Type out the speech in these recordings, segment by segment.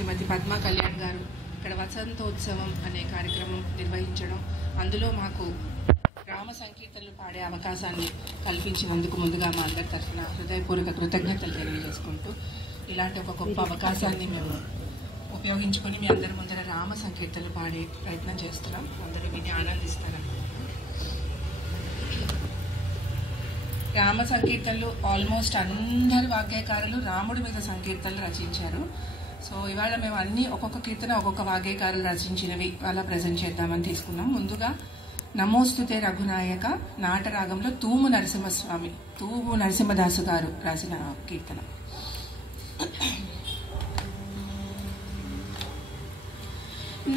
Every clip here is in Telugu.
శ్రీమతి పద్మా కళ్యాణ్ గారు ఇక్కడ వసంతోత్సవం అనే కార్యక్రమం నిర్వహించడం, అందులో మాకు గ్రామ సంకీర్తనలు పాడే అవకాశాన్ని కల్పించినందుకు ముందుగా మా అందరి తరఫున హృదయపూర్వక కృతజ్ఞతలు తెలియజేసుకుంటూ, ఇలాంటి ఒక గొప్ప అవకాశాన్ని మేము ఉపయోగించుకొని మీ అందరి ముందర రామ సంకీర్తనలు పాడే ప్రయత్నం చేస్తున్నాం. అందరూ విని ఆనందిస్తారని. రామ సంకీర్తనలు ఆల్మోస్ట్ అందరు వాగ్గేయకారులు రాముడి మీద సంకీర్తనలు రచించారు. సో ఇవాళ మేము అన్ని ఒక్కొక్క కీర్తన ఒక్కొక్క వాగ్గేయకారులు రచించినవి అలా ప్రజెంట్ చేద్దామని తీసుకున్నాం. ముందుగా నమోస్తుతే రఘునాయక నాటరాగంలో తూము నరసింహదాసు గారు రాసిన కీర్తన.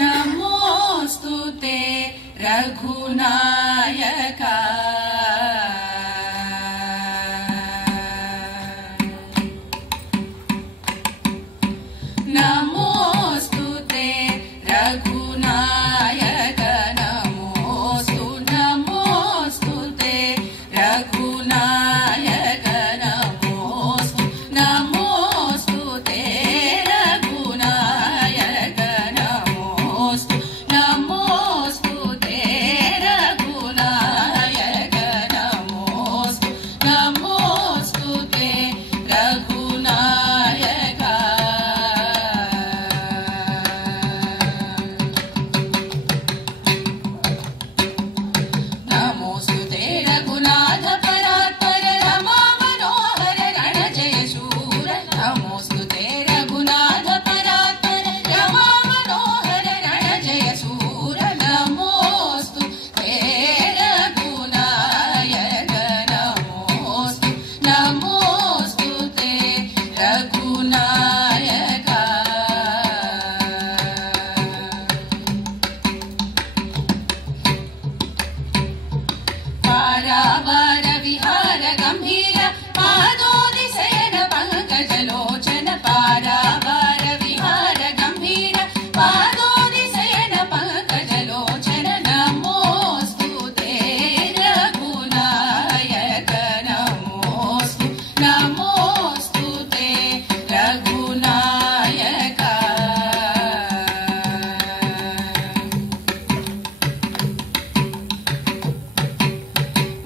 నమోస్తుతే రఘునాయక నమోస్తుతే రఘునాయక నమోస్తుతే రఘునాయక నమోస్తుతే రఘునాయక నమోస్తుతే రఘునాయక నమోస్తుతే రఘునాయక నమోస్తుతే రఘునాథ పరాత్పర రమా మనోహర రణ జయ శూర నమోస్తుతే రఘునాథ పరాత్పర రమా మనోహర రణ జయ శూర నమోస్తుతే రఘునాయక నమోస్తుతే రఘునాయక పారావార విహార గంభీర పాదోదిశయన పంకజలోచన పారావార విహార గంభీర పాదోదిశయన పంకజలోచన నమోస్తుతే రఘునాయక నమోస్తుతే రఘునాయక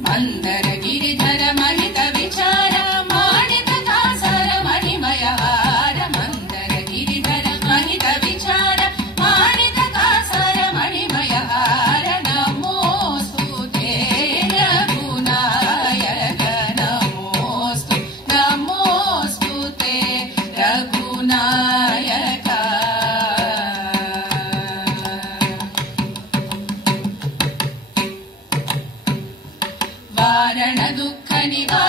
మందర గిరిధర మహిత విచార మాణిక కాసర మణిమయ హార మందర గిరిధర మహిత విచార మాణిక కాసర మణిమయ హార నమోస్తుతే రఘునాయక నమోస్తుతే రఘునాయక వారణ దుఃఖ నివారణ